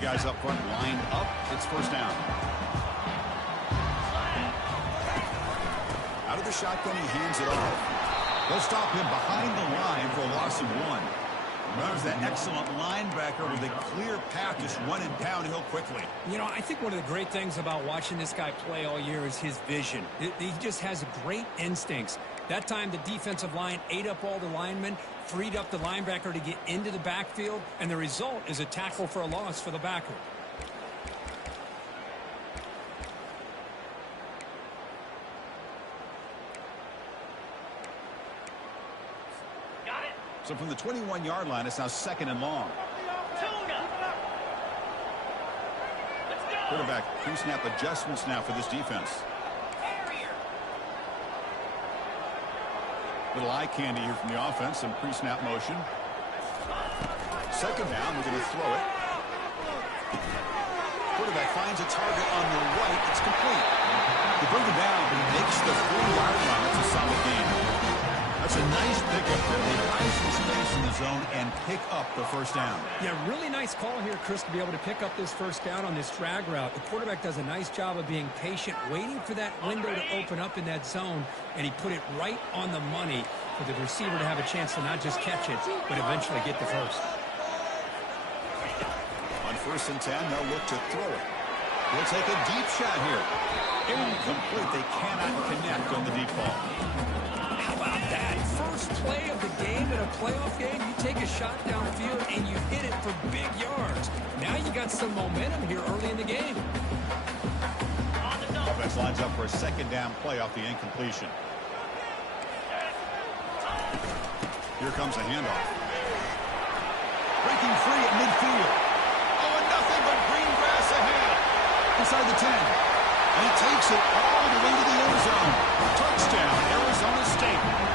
guys up front lined up. It's first down. Out of the shotgun, he hands it off. They'll stop him behind the line for a loss of 1. There's that excellent linebacker with a clear path, just running downhill quickly. You know, I think one of the great things about watching this guy play all year is his vision. He just has great instincts. That time, the defensive line ate up all the linemen, freed up the linebacker to get into the backfield, and the result is a tackle for a loss for the backer. So from the 21-yard line, it's now 2nd and long. Quarterback pre-snap adjustments now for this defense. Little eye candy here from the offense, some pre-snap motion. 2nd down, we're going to throw it. Quarterback finds a target on the right. It's complete. They bring him down, but he makes the 4-yard line. That's a solid gain. That's a nice pickup there. They find some space in the zone and pick up the first down. Yeah, really nice call here, Chris, to be able to pick up this first down on this drag route. The quarterback does a nice job of being patient, waiting for that window to open up in that zone, and he put it right on the money for the receiver to have a chance to not just catch it, but eventually get the first. On 1st and 10, they'll look to throw it. They'll take a deep shot here. Incomplete. They cannot connect on the deep ball. How about that? First play of the game in a playoff game, you take a shot downfield and you hit it for big yards. Now you got some momentum here early in the game. Offense lines up for a 2nd down play off the incompletion. Here comes a handoff. Breaking free at midfield. Oh, and nothing but green grass ahead. Inside the 10. And he takes it all the way to the end zone. Touchdown, Arizona State.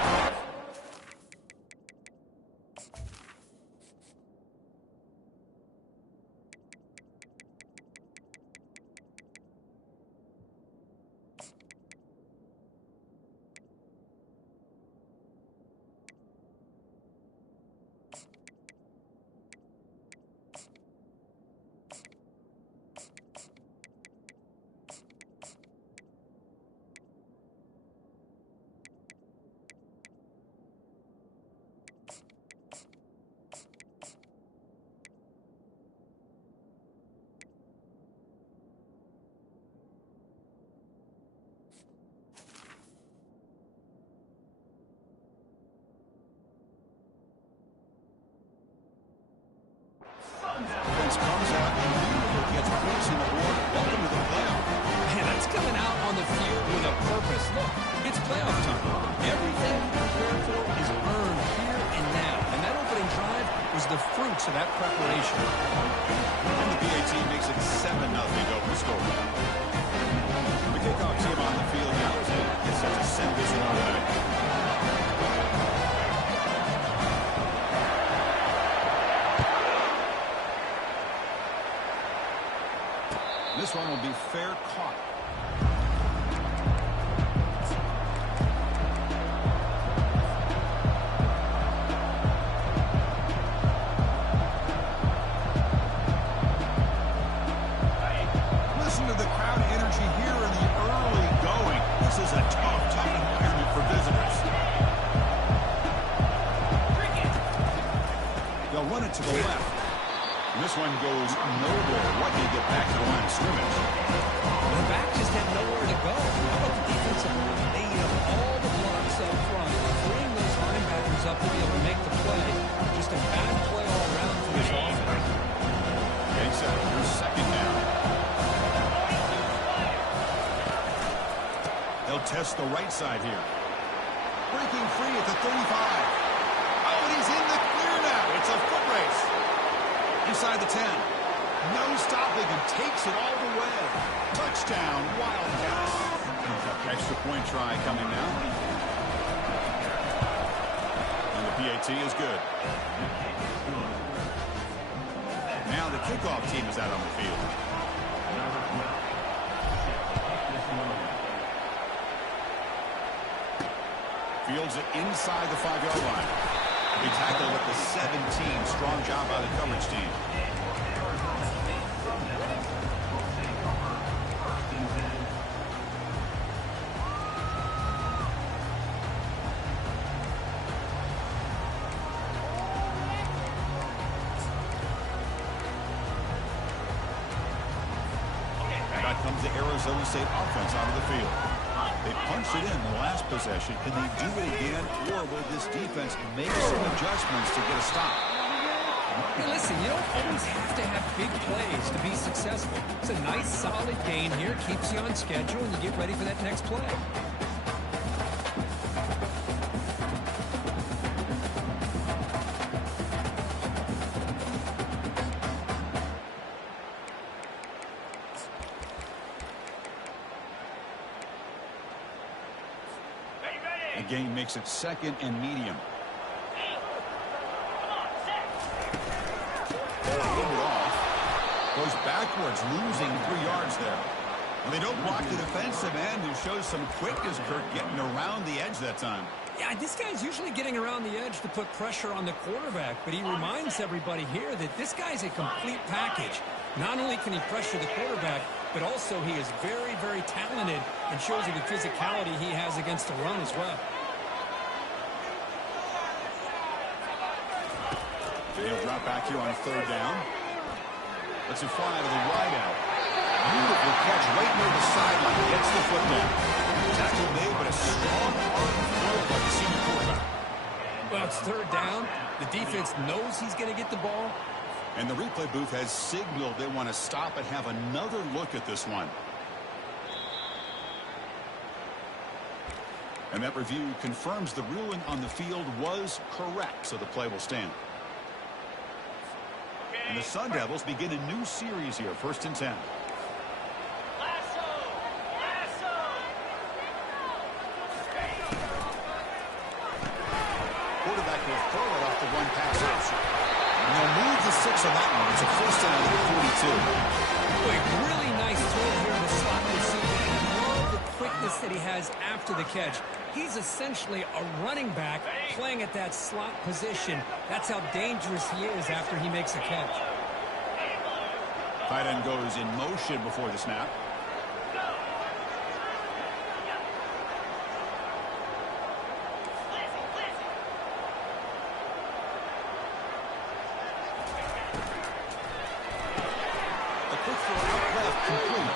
Defense comes out and gets points in the board. Welcome to the playoff. Man, that's coming out on the field with a purpose. Look, it's playoff time. Everything you prepare for is earned here and now. And that opening drive was the fruits of that preparation. And the PA team makes it 7-0 over the score. The kickoff team on the field now as it gets set to send this one away. This one will be fair caught. Listen to the crowd energy here in the early going. This is a tough environment for visitors. They'll run it to the left. And this one goes nowhere. What do you get back to the line of scrimmage? The back just had nowhere to go. How about the defensive line? They eat up all the blocks up front, freeing those linebackers up to be able to make the play. Just a bad play all around for this offense. Okay, so here's 2nd down. They'll test the right side here. Breaking free at the 35. Oh, and he's in the clear now. It's a foot race. Inside the 10. No stopping and takes it all the way. Touchdown, Wildcats. Extra point try coming now. And the PAT is good. Now the kickoff team is out on the field. Fields it inside the 5-yard line. He tackled at the 17. Strong job by the coverage team. comes the Arizona State offense out of the field. They punched it in the last possession. Can they do it again, or will this defense make some adjustments to get a stop? Hey, listen, you don't always have to have big plays to be successful. It's a nice, solid gain here. Keeps you on schedule, and you get ready for that next play. The gain makes it 2nd and medium. Goes backwards, losing 3 yards there. And they don't block the defensive end, who shows some quickness, Kirk, getting around the edge that time. Yeah, this guy's usually getting around the edge to put pressure on the quarterback, but he reminds everybody here that this guy's a complete package. Not only can he pressure the quarterback, but also he is very, very talented and shows you the physicality he has against the run as well. He'll drop back here on 3rd down. Let's it fly to the wide out. Beautiful catch right near the sideline. Gets the foot down. Tackle made, but a strong arm throw by the senior quarterback. Well, it's 3rd down. The defense knows he's going to get the ball. And the replay booth has signaled they want to stop and have another look at this one. And that review confirms the ruling on the field was correct, so the play will stand. And the Sun Devils begin a new series here, 1st and 10. Quarterback will throw it off the one pass option. And they'll move the 6 on that one. It's a 1st down at the 42. Boy, really nice throw here to the slot receiver. And I love the quickness that he has after the catch. He's essentially a running back playing at that slot position. That's how dangerous he is after he makes a catch. Tight end goes in motion before the snap. The quick throw out left complete.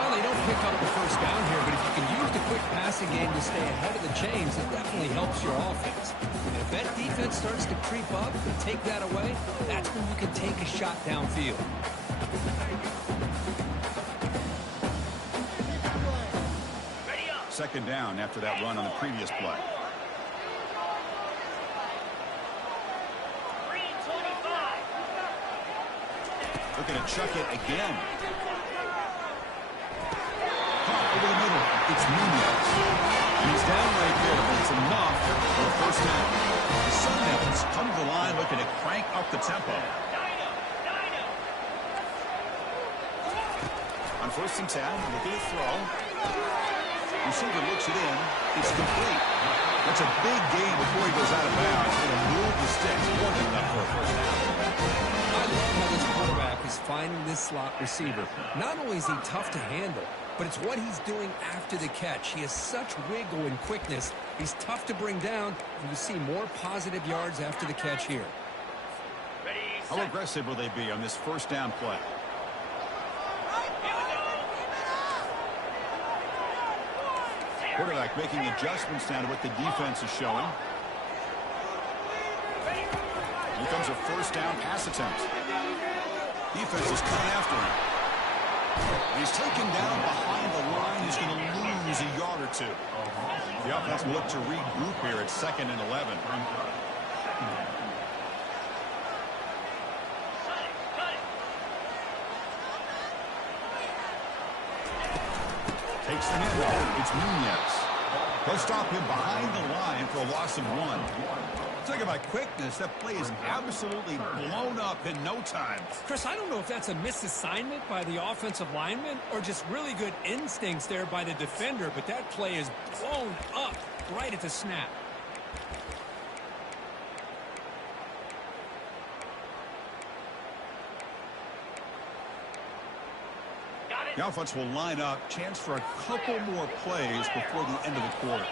Well, they don't pick up the 1st down here, but if you can use the quick passing game to stay ahead of the chains, it definitely helps your offense. And if that defense starts to creep up and take that away, that's when you can take a shot downfield. Second down after that run on the previous play. Looking to chuck it again. Over the middle, it's Nunez. And he's down right there, but it's enough for a 1st down. The Sun Devils come to the line looking to crank up the tempo. On 1st and 10, looking to throw. Receiver looks it in. It's complete. That's a big gain before he goes out of bounds. He's going to move the sticks. More than enough for a 1st down. I love how this quarterback is finding this slot receiver. Not only is he tough to handle, but it's what he's doing after the catch. He has such wiggle and quickness. He's tough to bring down, and you see more positive yards after the catch here. How aggressive will they be on this 1st down play? Quarterback making adjustments now to what the defense is showing. Here comes a 1st down pass attempt. Defense is coming after him. He's taken down behind the line. He's going to lose a yard or 2. The offense will look to regroup here at 2nd and 11. Takes the hit. It's Nunez. They'll stop him behind the line for a loss of 1. Talking about quickness, that play is absolutely blown up in no time. Chris, I don't know if that's a misassignment by the offensive lineman or just really good instincts there by the defender, but that play is blown up right at the snap. The offense will line up. Chance for a couple more plays before the end of the quarter.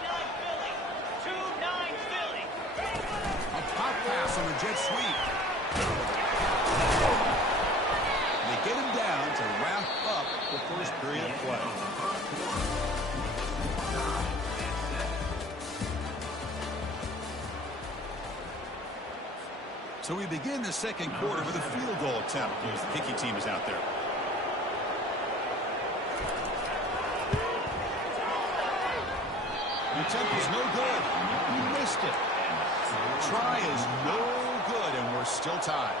A pop pass on a jet sweep. They get him down to wrap up the 1st period. area of play. So we begin the second quarter with a field goal attempt as the kicking team is out there. The attempt is no good. He missed it. Try is no good, and we're still tied.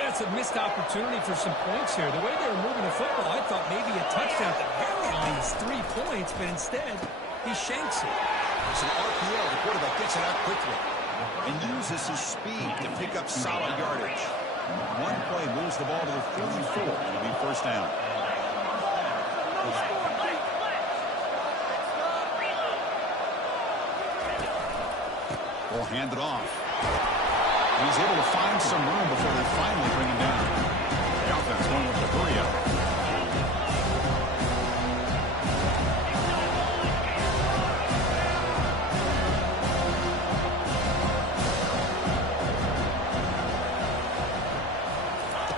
That's a missed opportunity for some points here. The way they were moving the football, I thought maybe a touchdown at the very least 3 points, but instead, he shanks it. It's an RPO. The quarterback gets it out quickly and uses his speed to pick up solid yardage. One play moves the ball to the 44, and it'll be first down. Ball handed off. He's able to find some room before they finally bring him down. The offense going with the hurry up.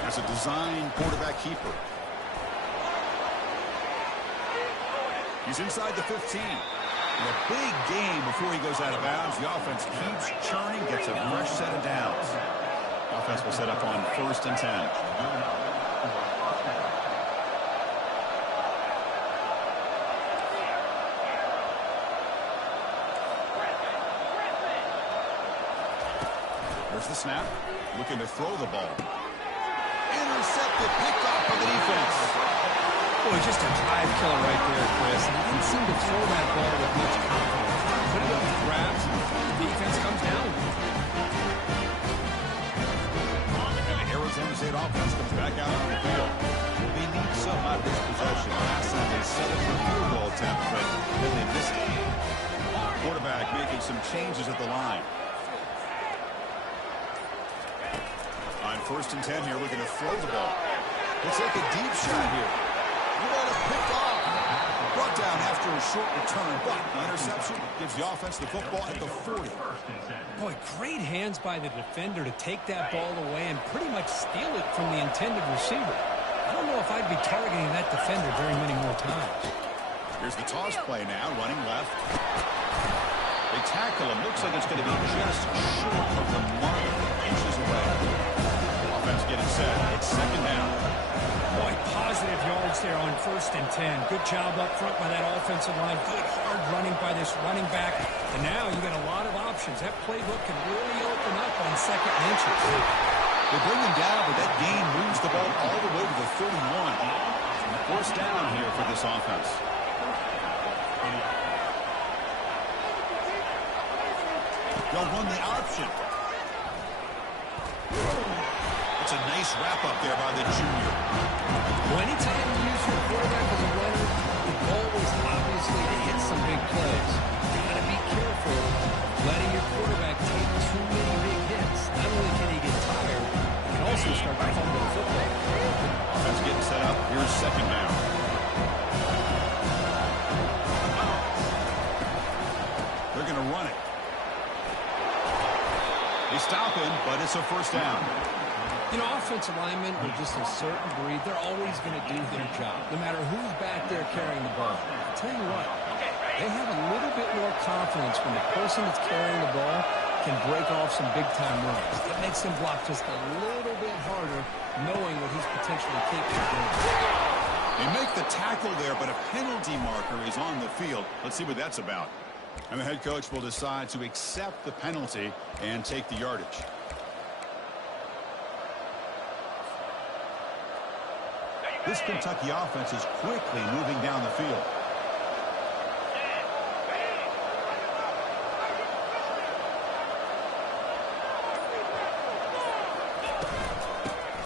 As a design quarterback keeper. He's inside the 15. And a big game before he goes out of bounds. The offense keeps churning, gets a fresh set of downs. The offense will set up on 1st and 10. There's the snap. Looking to throw the ball. Intercepted, picked off by the defense. Boy, just a drive killer right there, Chris. And he didn't seem to throw that ball with much confidence. Put it up to grabs, the defense comes down. And the Arizona State offense comes back out on the field. They need something out of this possession. Last time they set up a field goal attempt, but then they missed it. Quarterback making some changes at the line. On 1st and 10 here, looking to throw the ball. Let's take a deep shot here. Picked off. Brought down after a short return, but the interception gives the offense the football at the 40. Boy, great hands by the defender to take that ball away and pretty much steal it from the intended receiver. I don't know if I'd be targeting that defender very many more times. Here's the toss play now, running left. They tackle him. Looks like it's going to be just short of the mark, inches away. Offense getting set. It's 2nd down. Boy, positive yards there on 1st and 10. Good job up front by that offensive line. Good hard running by this running back. And now you got a lot of options. That playbook can really open up on 2nd and inches. They bring him down, but that gain moves the ball all the way to the 31. First down here for this offense. They'll run the option. It's a nice wrap-up there by the junior. Well, anytime you use your quarterback as a runner, the goal is obviously to hit some big plays. You've got to be careful letting your quarterback take too many big hits. Not only can he get tired, he can also start to fumble the football. Offense getting set up. Here's 2nd down. They're going to run it. They stop him, but it's a 1st down. You know, offensive linemen are just a certain breed. They're always going to do their job, no matter who's back there carrying the ball. I'll tell you what, they have a little bit more confidence when the person that's carrying the ball can break off some big-time runs. That makes them block just a little bit harder, knowing what he's potentially capable of doing. They make the tackle there, but a penalty marker is on the field. Let's see what that's about. And the head coach will decide to accept the penalty and take the yardage. This Kentucky offense is quickly moving down the field.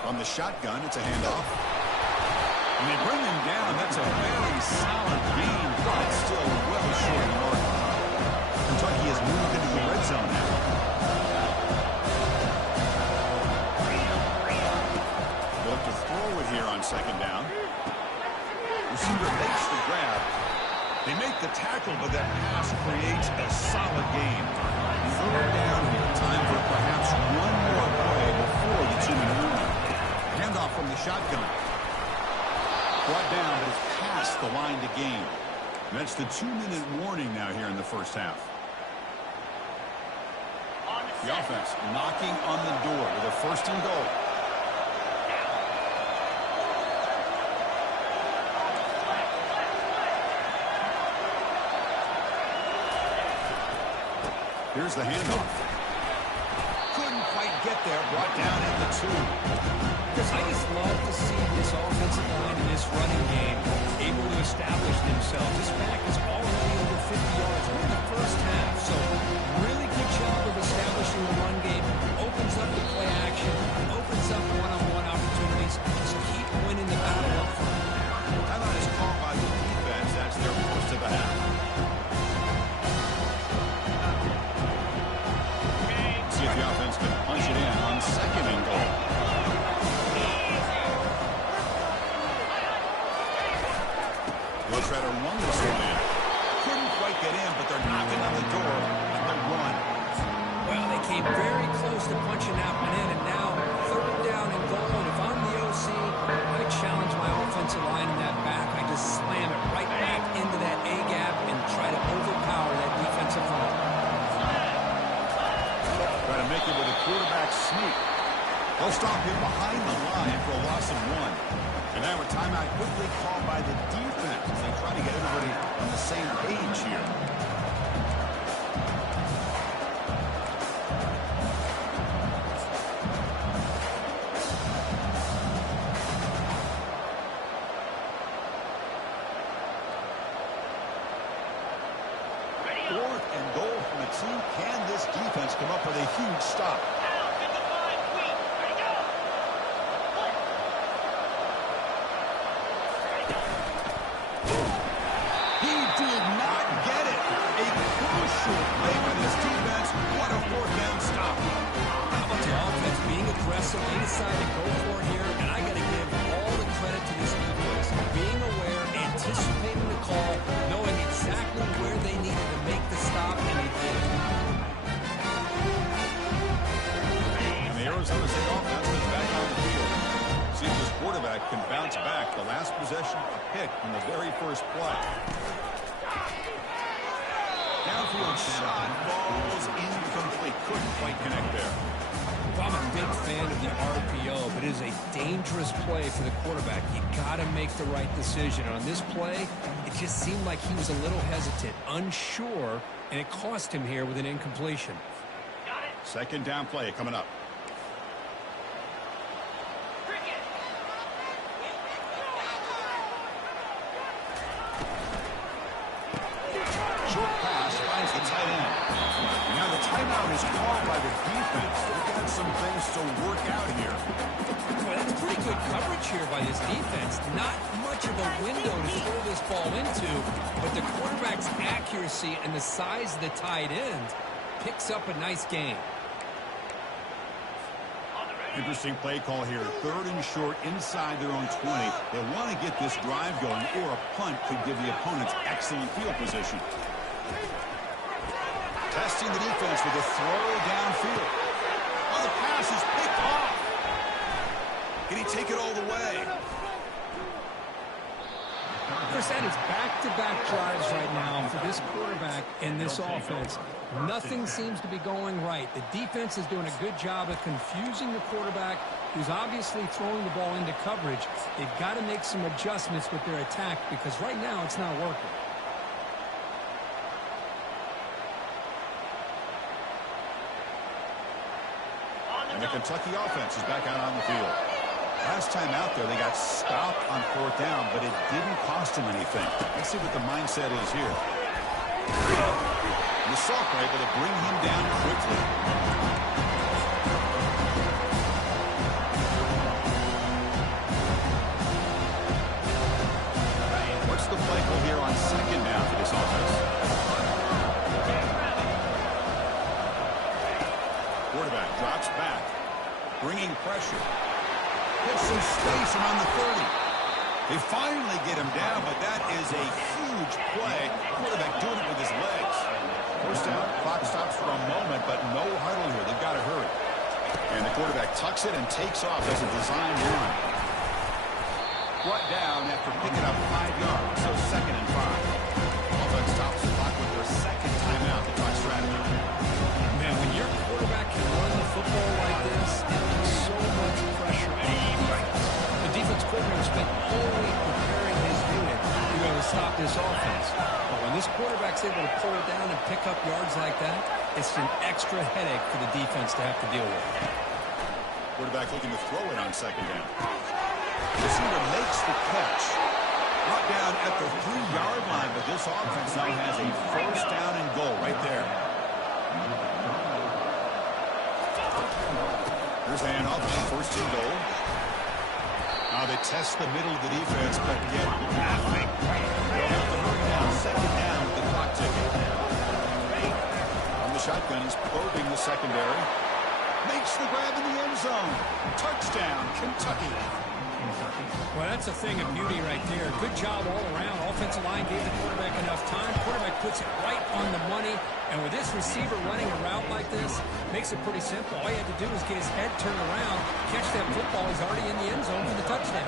From the shotgun, it's a handoff. And they bring him down. That's a very solid gain, but still well short of the mark. Kentucky has moved into the red zone now. Look to throw it here on 2nd down. Receiver makes the grab. They make the tackle, but that pass creates a solid gain. 3rd down here. Time for perhaps one more play before the 2-minute warning. Handoff from the shotgun. Brought down, but it's past the line to gain. That's the 2-minute warning now here in the first half. The offense knocking on the door with a first and goal. Here's the handoff. Couldn't quite get there. Brought down at the 2. I just love to see this offensive line in this running game able to establish themselves. This back is already over 50 yards. We're in the first half, so really good job of establishing the run game. Opens up the play action, opens up one-on-one opportunities. Just keep winning the battle up front. Timeout is called by the defense. That's their first of the half. See if the offense can punch it in on second and goal. They'll try to run this one in. Couldn't quite get in, but they're knocking on the door at the 1. Well, they came very close to punching that one in, and now third down and goal. And if I'm the OC, I challenge my offensive line in that back. I just slam it right back into that A-gap and try to overpower that defensive front. Try to make it with a quarterback sneak. They'll stop him behind the line for a loss of 1. And now a timeout quickly called by the defense as they try to get everybody on the same page here. Fourth and goal from the team. Can this defense come up with a huge stop? Play by this defense. What a fourth down stop. How about the offense being aggressive? They decided to go for it here, and I got to give all the credit to this defense. Being aware, anticipating the call, knowing exactly where they needed to make the stop, and they did. And the Arizona State offense is back on the field. See if this quarterback can bounce back. The last possession, a pick on the very first play. Downfield shot, balls incomplete. Couldn't quite connect there. Well, I'm a big fan of the RPO, but it is a dangerous play for the quarterback. You got to make the right decision. On this play, it just seemed like he was a little hesitant, unsure, and it cost him here with an incompletion. Second down play coming up. Short pass finds the tight end. Now the timeout is called by the defense. They've got some things to work out here. Well, that's pretty good coverage here by this defense. Not much of a window to throw this ball into, but the quarterback's accuracy and the size of the tight end picks up a nice gain. Interesting play call here. Third and short inside their own 20. They want to get this drive going, or a punt could give the opponents excellent field position. Testing the defense with a throw downfield. Oh, the pass is picked off. Can he take it all the way? Chris, that is back-to-back drives right now for this quarterback and this offense. Nothing seems to be going right. The defense is doing a good job of confusing the quarterback, who's obviously throwing the ball into coverage. They've got to make some adjustments with their attack because right now it's not working. And the Kentucky offense is back out on the field. Last time out there, they got stopped on fourth down, but it didn't cost them anything. Let's see what the mindset is here. And the Salk are able to bring him down quickly. What's the play call here on second down for this offense? Quarterback drops back, bringing pressure. Gets some space around the 30. They finally get him down, but that is a huge play. Quarterback doing it with his legs. First down, clock stops for a moment, but no huddle here. They've got to hurry. And the quarterback tucks it and takes off as a design run. brought down after picking up 5 yards, so 2nd and 5. Offense stops the clock with their second timeout to talk strategy. Man, when your quarterback can run the football like this, it puts so much pressure on the defense. The defense coordinator spent all week preparing his unit to be able to stop this offense. But when this quarterback's able to pull it down and pick up yards like that, it's an extra headache for the defense to have to deal with. Quarterback looking to throw it on 2nd down. Receiver makes the catch. Brought down at the 3-yard line, but this offense now has a 1st down and goal right there. Here's a handoff, 1st and goal. Now they test the middle of the defense, but get nothing. They'll have to hurry down. 2nd down with the clock ticking. From the shotgun, he's probing the secondary. Makes the grab in the end zone. Touchdown, Kentucky. Well, that's a thing of beauty right there. Good job all around. Offensive line gave the quarterback enough time. Quarterback puts it right on the money. And with this receiver running a route like this, makes it pretty simple. All he had to do was get his head turned around, catch that football. He's already in the end zone for the touchdown.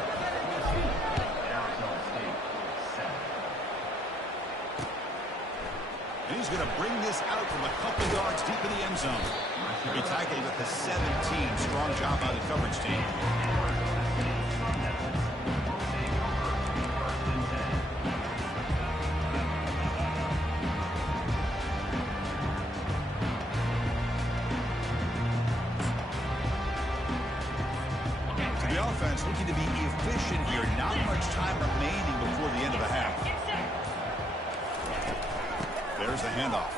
And he's going to bring this out from a couple yards deep in the end zone. He tackled at the 17. Strong job by the coverage team. To the offense, looking to be efficient here. Not much time remaining before the end of the half. There's the handoff.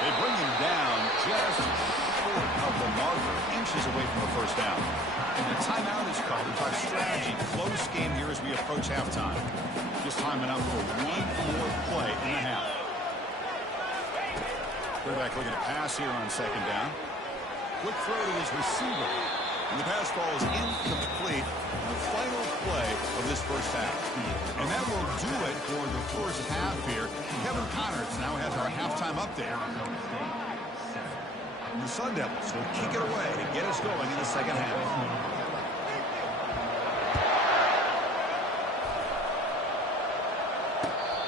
They bring him down just short of the marker, inches away from the 1st down. And the timeout is called. We talk strategy. Close game here as we approach halftime. Just timing out for one more play in the half. Quarterback looking to pass here on 2nd down. Quick throw to his receiver. And the pass falls incomplete. The final play of this 1st half. And that will do it for the 1st half here. Kevin Connors now has our halftime update. The Sun Devils will kick it away to get us going in the 2nd half.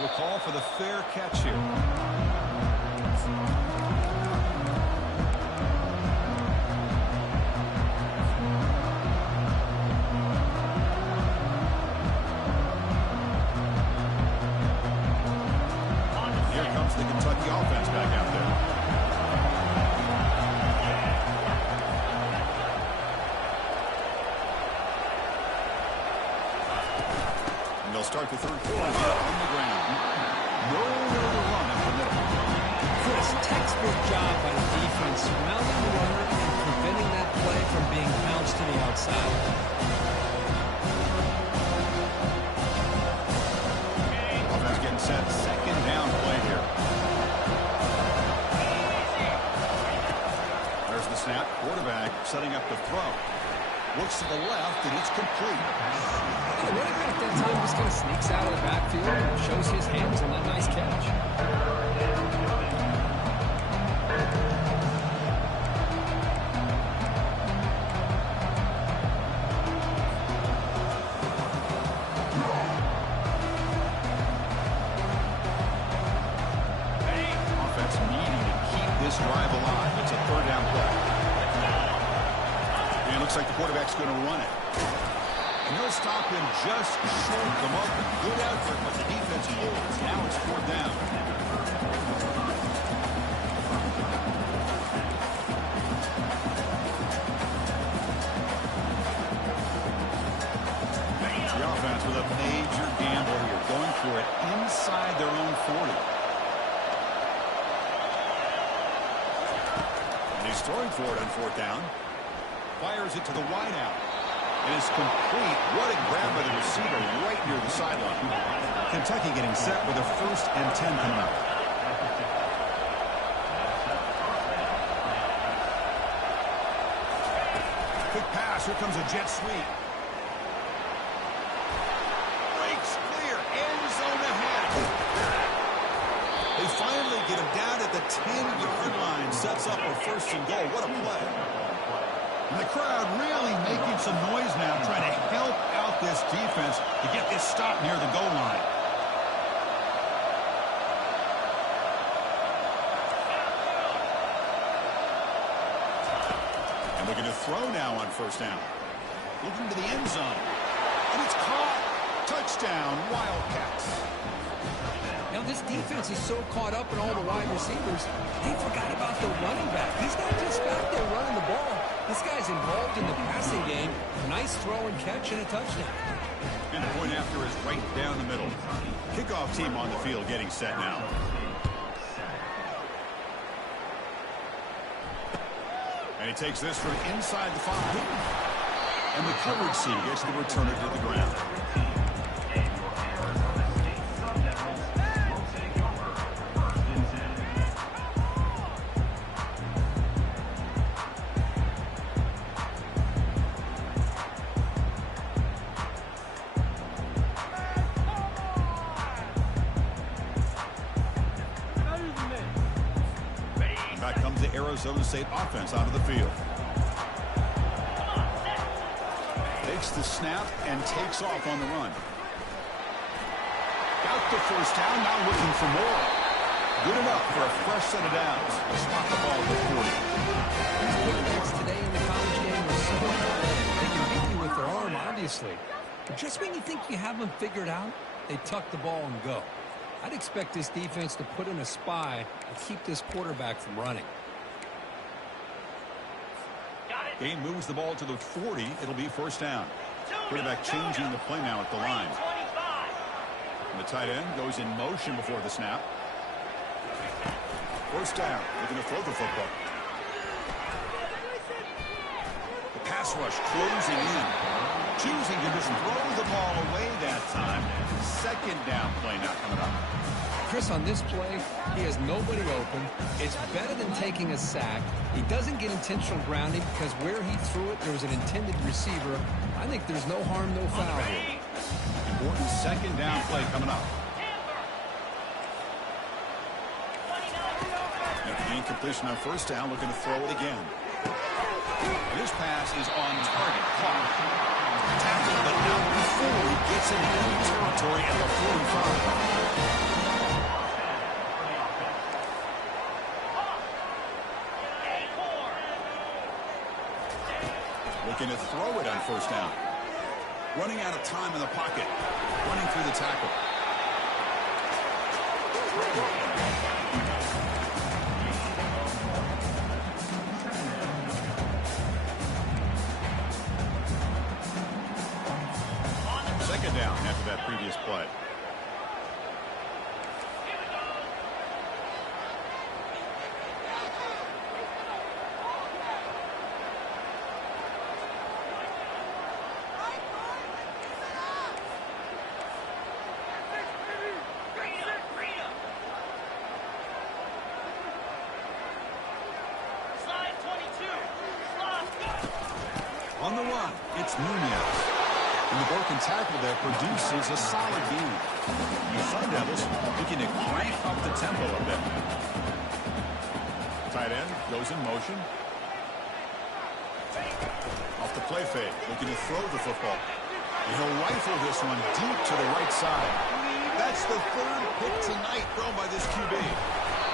We'll call for the fair catch here. The Kentucky offense back out there. And they'll start the 3rd quarter on the ground. Nowhere to run at the middle. Chris, textbook job by the defense, surrounding the runner and preventing that play from being bounced to the outside. Offense getting set. 2nd down play here. There's the snap. Quarterback setting up the throw. Looks to the left, and it's complete. The running back that time just kind of sneaks out of the backfield and shows his hands on that nice catch. Offense needing to keep this drive alive. It's a 3rd down play. And it looks like the quarterback's going to run it. And they'll stop him just short of the marker. Good effort, but the defense holds. Now it's 4th down. The offense with a major gamble here. Going for it inside their own 40. And he's throwing for it on 4th down. Fires it to the wideout. It is complete. What a grab by the receiver right near the sideline. Kentucky getting set with a 1st and 10 coming up. Quick pass. Here comes a jet sweep. Breaks clear. End zone ahead. They finally get him down at the 10-yard line. Sets up a 1st and goal. What a play. And the crowd really making some noise now, trying to help this defense to get this stop near the goal line. And we're going to throw now on first down. Looking to the end zone. And it's caught. Touchdown, Wildcats. Now, this defense is so caught up in all the wide receivers, they forgot about the running back. He's not just back there running the ball. This guy's involved in the passing game. Nice throw and catch and a touchdown. And the point after is right down the middle. Kickoff team on the field getting set now. And he takes this from inside the 5. And the coverage C gets the returner to the ground. Back comes the Arizona State offense out of the field. Takes the snap and takes off on the run. Got the first down, now looking for more. Good enough for a fresh set of downs. Spot the ball at the 40. These quarterbacks today in the college game are so athletic. They can beat you with their arm, obviously. But just when you think you have them figured out, they tuck the ball and go. I'd expect this defense to put in a spy and keep this quarterback from running. Game moves the ball to the 40. It'll be first down. Quarterback changing the play now at the line. And the tight end goes in motion before the snap. First down. Looking to throw the football. The pass rush closing in. Choosing to just throw the ball away that time. Second down play now coming up. Chris, on this play, he has nobody open. It's better than taking a sack. He doesn't get intentional grounding because where he threw it, there was an intended receiver. I think there's no harm, no foul here. Important second down play coming up. After the incompletion on first down, looking to throw it again. This pass is on target. Caught. Tackled, but not before he gets in enemy territory at the 45. Looking to throw it on first down. Running out of time in the pocket. Running through the tackle. Second down after that previous play. On the run, it's Nunez. And the broken tackle there produces a solid game. The Sun Devils looking to crank up the tempo a bit. Tight end goes in motion. Off the play fake, looking to throw the football. And he'll rifle this one deep to the right side. That's the third pick tonight thrown by this QB.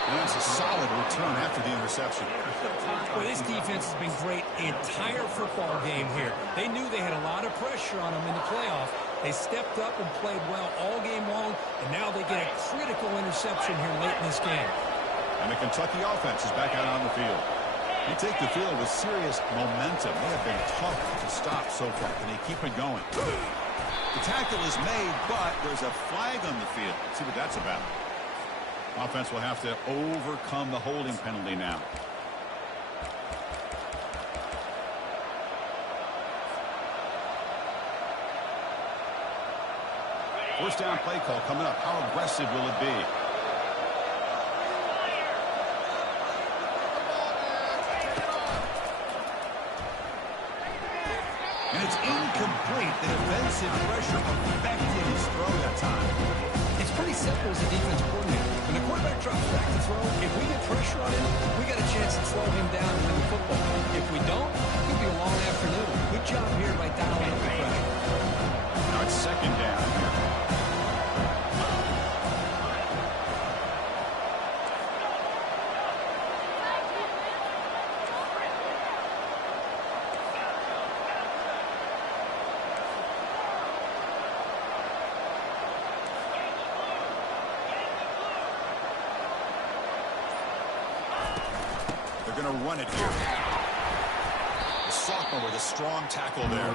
And that's a solid return after the interception. Well, this defense has been great the entire football game here. They knew they had a lot of pressure on them in the playoff. They stepped up and played well all game long, and now they get a critical interception here late in this game. And the Kentucky offense is back out on the field. They take the field with serious momentum. They have been tough to stop so far, and they keep it going. The tackle is made, but there's a flag on the field. Let's see what that's about. Offense will have to overcome the holding penalty now. First down play call coming up. How aggressive will it be? And it's incomplete. The defensive pressure affected his throw that time. It's pretty simple as a defense coordinator. When the quarterback drops back to throw, if we get pressure on him, we got a chance to slow him down and win the football. If we don't, it'll be a long afternoon. Good job here by dialing up the pressure. going to run it here. The sophomore with a strong tackle there.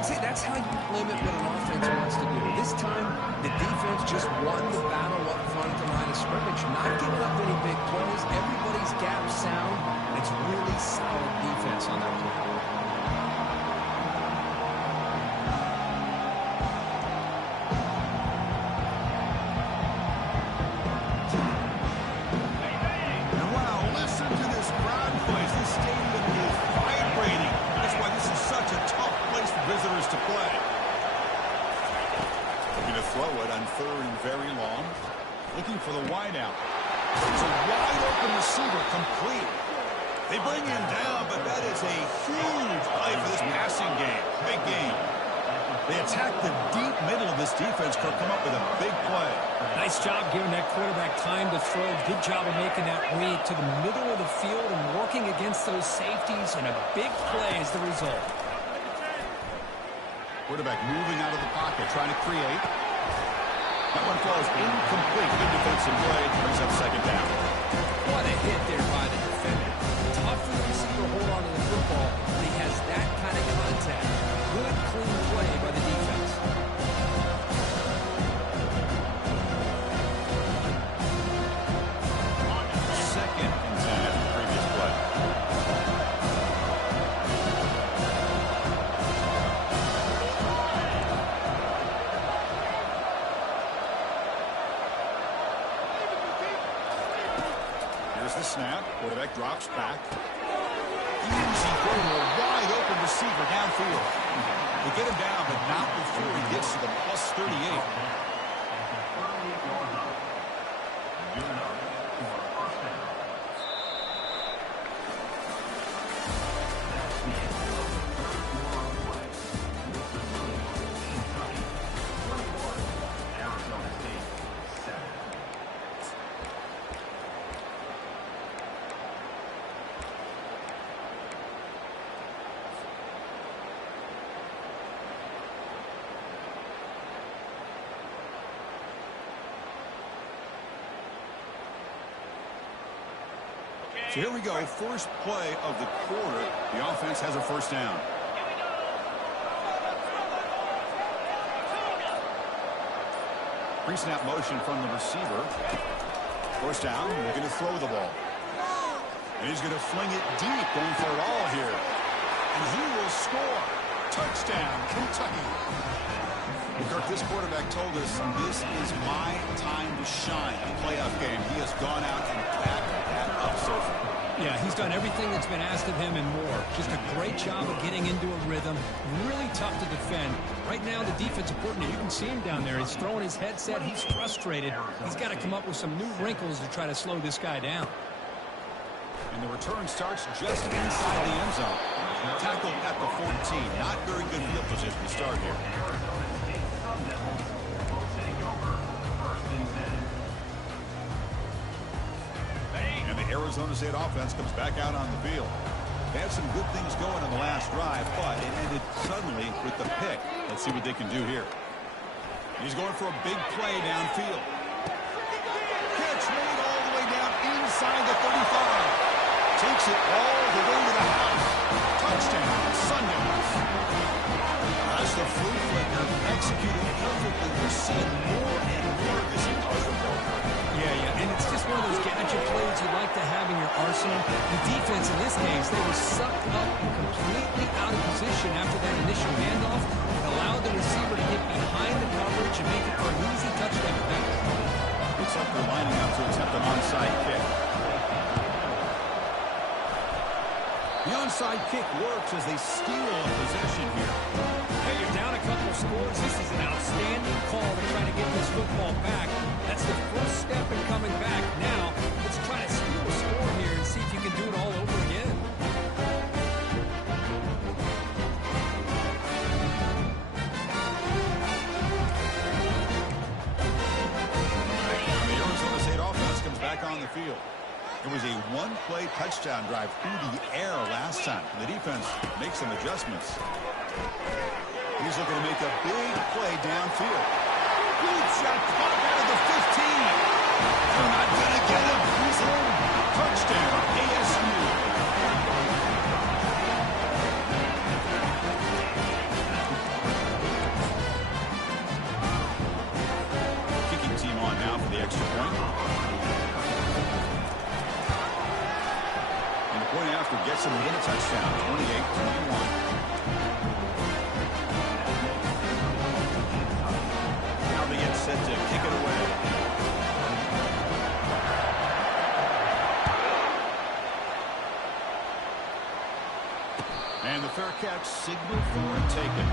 See, that's how you limit what an offense wants to do. This time, the defense just won the battle up front at the line of scrimmage, not giving up any big plays. Everybody's gap sound. It's really solid defense on that play. Visitors to play. Looking to throw it on 3rd and very long. Looking for the wideout. It's a wide open receiver, complete. They bring him down, but that is a huge play for this passing game. Big game. They attack the deep middle of this defense. Could come up with a big play. Nice job giving that quarterback time to throw. Good job of making that read to the middle of the field and working against those safeties, and a big play is the result. Quarterback moving out of the pocket, trying to create. That one falls incomplete. Good defensive play. Brings up 2nd down. What a hit there by the defender. Tough for the receiver to hold on to the football, but he has that kind of contact. Good, clean play by the defense. Second and 10 after the previous play. The snap. Quarterback drops back. Easy throw to a wide open receiver downfield. They get him down, but not before he gets to the +38. So here we go, first play of the quarter. The offense has a 1st down. Pre-snap motion from the receiver. 1st down, looking to throw the ball. And he's going to fling it deep, going for it all here. And he will score. Touchdown, Kentucky. Kirk, this quarterback told us this is my time to shine. A playoff game. He has gone out and backed that up so far. Yeah, he's done everything that's been asked of him and more. Just a great job of getting into a rhythm. Really tough to defend. Right now, the defensive coordinator, you can see him down there. He's throwing his headset. He's frustrated. He's got to come up with some new wrinkles to try to slow this guy down. And the return starts just inside the end zone. Tackled at the 14. Not very good field position to start here. And the Arizona State offense comes back out on the field. They had some good things going in the last drive, but it ended suddenly with the pick. Let's see what they can do here. He's going for a big play downfield. Catch made all the way down inside the 35. Takes it all the way to the house. Touchdown, Sundance. That's the flea flicker executed perfectly. We're seeing more and more of this in college football. Yeah, and it's just one of those gadget plays you like to have in your arsenal. The defense in this case, they were sucked up and completely out of position after that initial handoff. It allowed the receiver to get behind the coverage and make it for an easy touchdown. Looks like they're lining up to attempt an onside kick. The onside kick works as they steal a possession here. Hey, you're down a couple scores. This is an outstanding call to try to get this football back. That's the first step in coming back. Now, let's try to steal a score here and see if you can do it all over again. The Arizona State offense comes back on the field. It was a one-play touchdown drive through the air last time. The defense makes some adjustments. He's looking to make a big play downfield. Good shot, caught out of the 15. They're not going to get him. He's home. Touchdown, ASU. touchdown, 28-21. Now they get set to kick it away. And the fair catch signaled for and taken.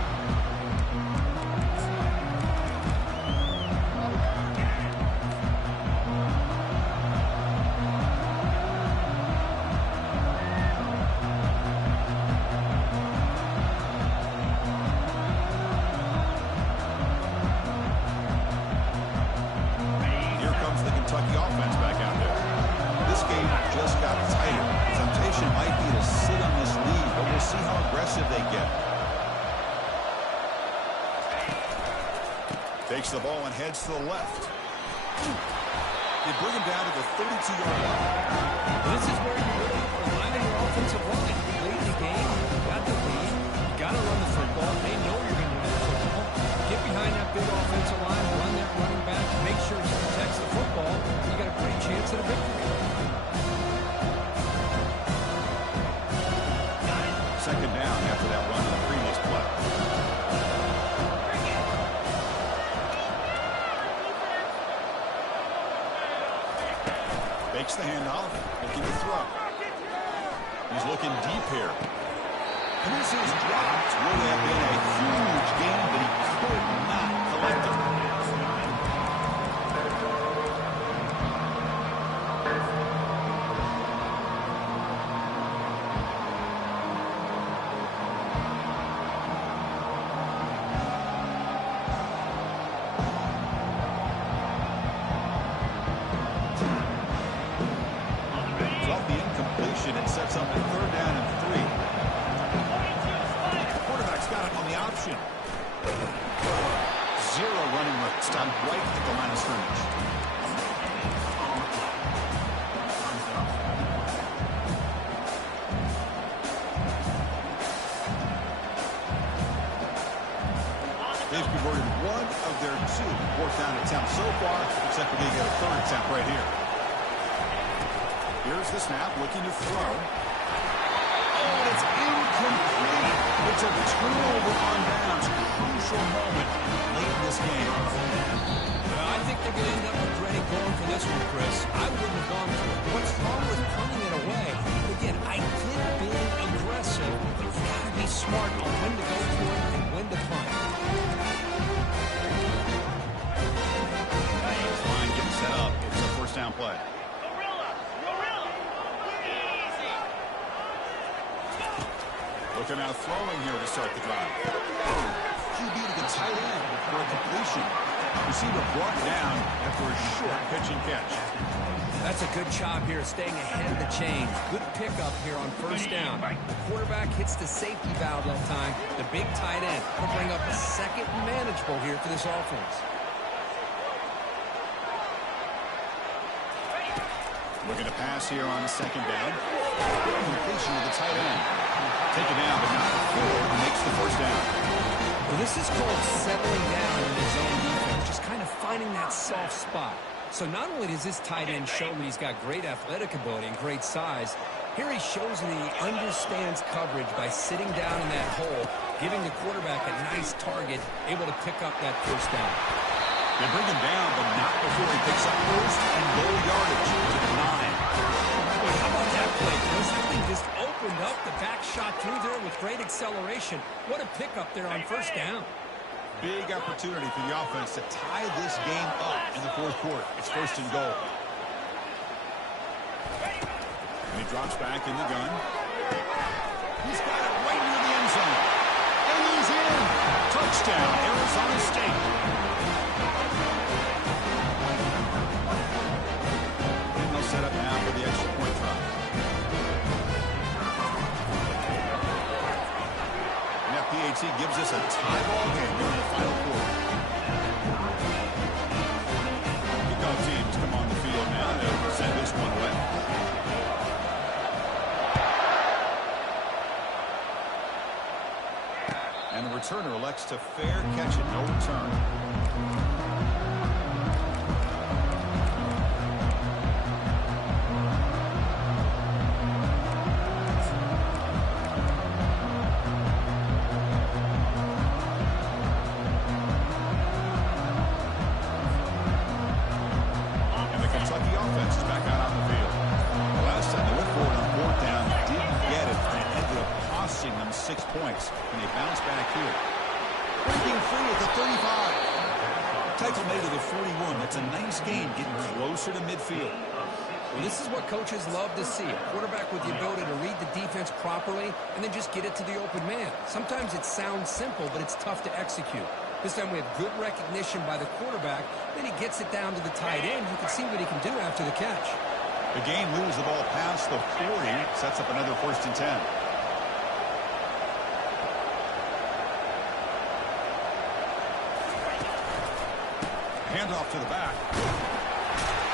Takes the ball and heads to the left. They bring him down to the 32-yard line. This is where you really rely on your offensive line. Late in the game, you got the lead. You got to run the football. They know you're going to run the football. Get behind that big offensive line, run that running back, make sure he protects the football. You got a great chance at a victory. Second down after that run on the previous play. Takes the handoff, looking to throw. He's looking deep here. And this is dropped. Would have been a huge game, but he could not collect it. It sets up a third down and 3. The quarterback's got it on the option. Zero running room. Stopped right at the line of scrimmage. They've converted one of their 2 fourth down attempts so far. Looks like we're going to get a third attempt right here. Here's the snap, looking to throw. Oh, it's incomplete. It's a turnover on downs. Crucial moment late in this game. I think they're going to end up regretting going for this one, Chris. I wouldn't have gone for it. What's wrong with punting it away? Again, I get being aggressive, but you've got to be smart on when to go for it and when to punt. Giants line getting set up. It's a first down play. Looking out throwing here to start the drive. QB to the tight end for a completion. Receiver brought down after a short pitch and catch. That's a good job here, staying ahead of the chains. Good pickup here on first down. The quarterback hits the safety valve that time. The big tight end will bring up a second manageable here for this offense. Looking to pass here on the second down. Completion with the tight end. Taken down, but not before he makes the first down. Well, this is called settling down in his own defense, just kind of finding that soft spot. So not only does this tight end show that he's got great athletic ability and great size, here he shows that he understands coverage by sitting down in that hole, giving the quarterback a nice target, able to pick up that first down. They bring him down, but not before he picks up first and goal yardage to the 9. Boy, how about that play, Chris? That thing just opened up, the back shot through there with great acceleration. What a pickup there on first down. Big opportunity for the offense to tie this game up in the fourth quarter. It's first and goal. And he drops back in the gun. He's got it right near the end zone. And he's in. Touchdown, Arizona State. And they'll set up now for the extra point try. And that PAT gives us a tie ball game here in the final quarter. Kickoff teams come on the field now to send this one away. And the returner elects to fair catch it, no return. points. And they bounce back here. Breaking free at the 35. Tackle made to the 41. That's a nice gain, getting closer to midfield. Well, this is what coaches love to see. A quarterback with the ability to read the defense properly and then just get it to the open man. Sometimes it sounds simple, but it's tough to execute. This time we have good recognition by the quarterback. Then he gets it down to the tight end. You can see what he can do after the catch. The game moves the ball past the 40. Sets up another 1st and 10. Handoff to the back.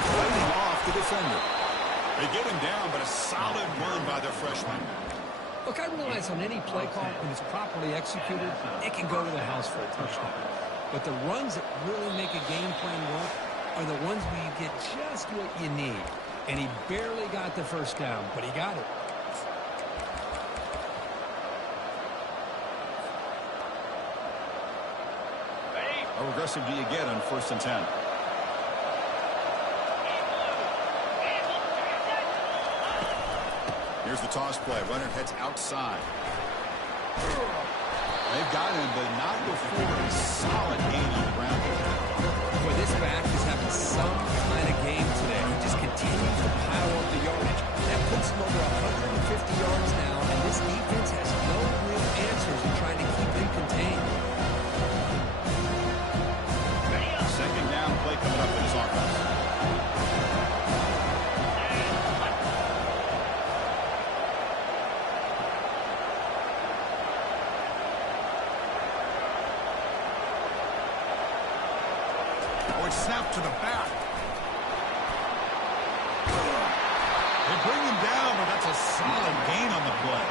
Fighting off the defender. They get him down, but a solid run by the freshman. Look, I realize on any play call, when it's properly executed, it can go to the house for a touchdown. But the runs that really make a game plan work are the ones where you get just what you need. And he barely got the first down, but he got it. How aggressive do you get on 1st and 10? Here's the toss play. Runner heads outside. They've got him, but not before a solid gain on the ground. Boy, this back is having some kind of game today. He just continues to pile up the yardage. That puts him over 150 yards now, and this defense has no real answers in trying to keep him contained. 2nd down play coming up in his offense. Snap to the back. They bring him down, but that's a solid gain on the play.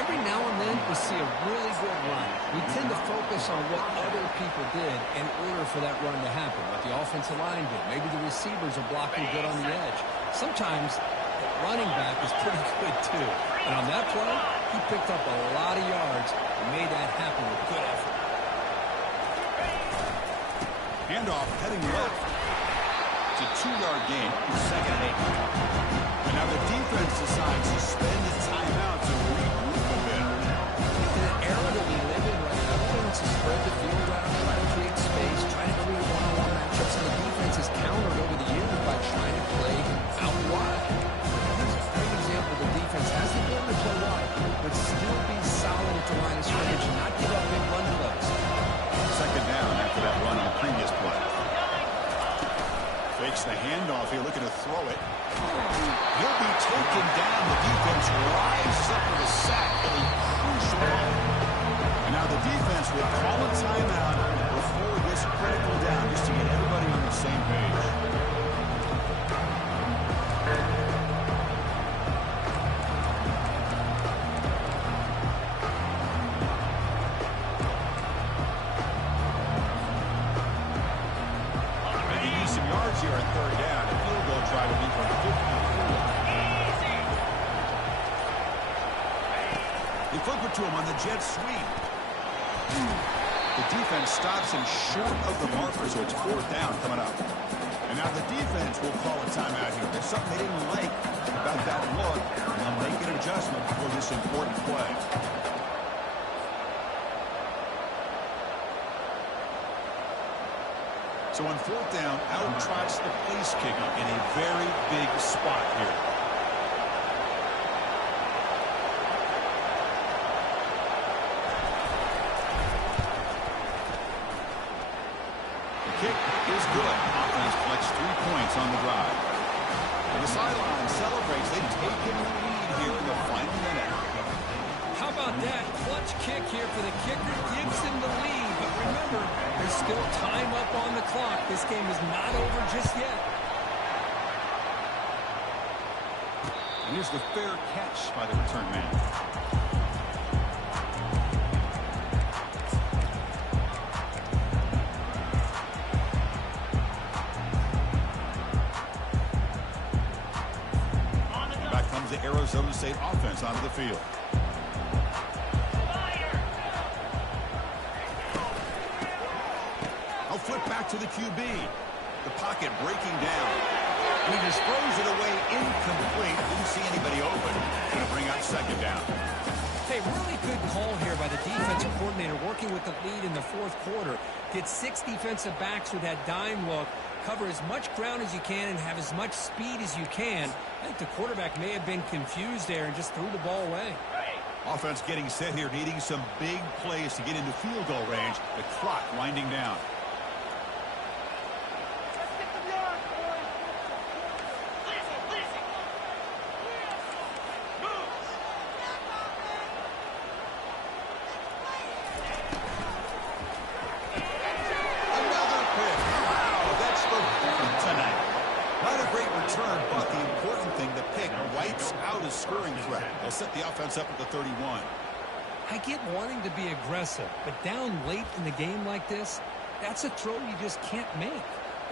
Every now and then we see a really good run. We tend to focus on what other people did in order for that run to happen, what the offensive line did. Maybe the receivers are blocking good on the edge. Sometimes the running back is pretty good too. And on that play, he picked up a lot of yards and made that happen with good effort. Handoff heading left. It's a 2-yard gain. 2nd and 8. And now the defense decides to spend a timeout to regroup a bit. In an era that we live in right now, everyone wants to spread the field out, try to create space, try to create one-on-one matchups, and the defense has countered over the years by trying to play out wide. Here's a great example. The defense has the ability to play wide, but still be solid at the line of scrimmage and not give up big run plays. 2nd down after that run on the previous play. Fakes the handoff here, looking to throw it. He'll be taken down. The defense rises up with a sack at a crucial moment. And now the defense will call a timeout before this critical down, just to get everybody on the same page. Here at 3rd down, a field goal try to be from 54. They flip it to him on the jet sweep. The defense stops him short of the marker, so it's 4th down coming up. And now the defense will call a timeout here. There's something they didn't like about that look, and they'll make an adjustment for this important play. So on 4th down, out trots the place kicker in a very big spot here. The kick is good. Offense collects 3 points on the drive. And the sideline celebrates. They've taken the lead here in the final minute. How about that? Clutch kick here for the kicker. Gives him the lead. But remember, there's still time up on the clock. This game is not over just yet. And here's the fair catch by the return man. Back comes the Arizona State offense onto the field. Flip back to the QB. The pocket breaking down. And he just throws it away incomplete. Didn't see anybody open. Going to bring out 2nd down. Hey, really good call here by the defensive coordinator working with the lead in the fourth quarter. Get 6 defensive backs with that dime look. Cover as much ground as you can and have as much speed as you can. I think the quarterback may have been confused there and just threw the ball away. Offense getting set here, needing some big plays to get into field goal range. The clock winding down. Another pick. Wow, that's the third tonight. Not a great return, but the important thing, the pick wipes out a scoring threat. They'll set the offense up at the 31. I get wanting to be aggressive, but down late in the game like this, that's a throw you just can't make.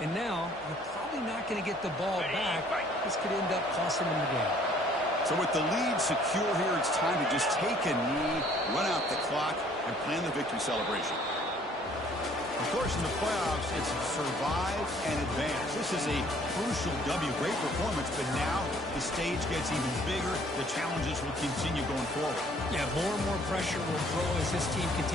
And now, you're probably not going to get the ball back. This could end up costing them the game. So with the lead secure here, it's time to just take a knee, run out the clock, and plan the victory celebration. Of course, in the playoffs, it's survive and advance. This is a crucial W. Great performance, but now the stage gets even bigger. The challenges will continue going forward. Yeah, more and more pressure will grow as this team continues.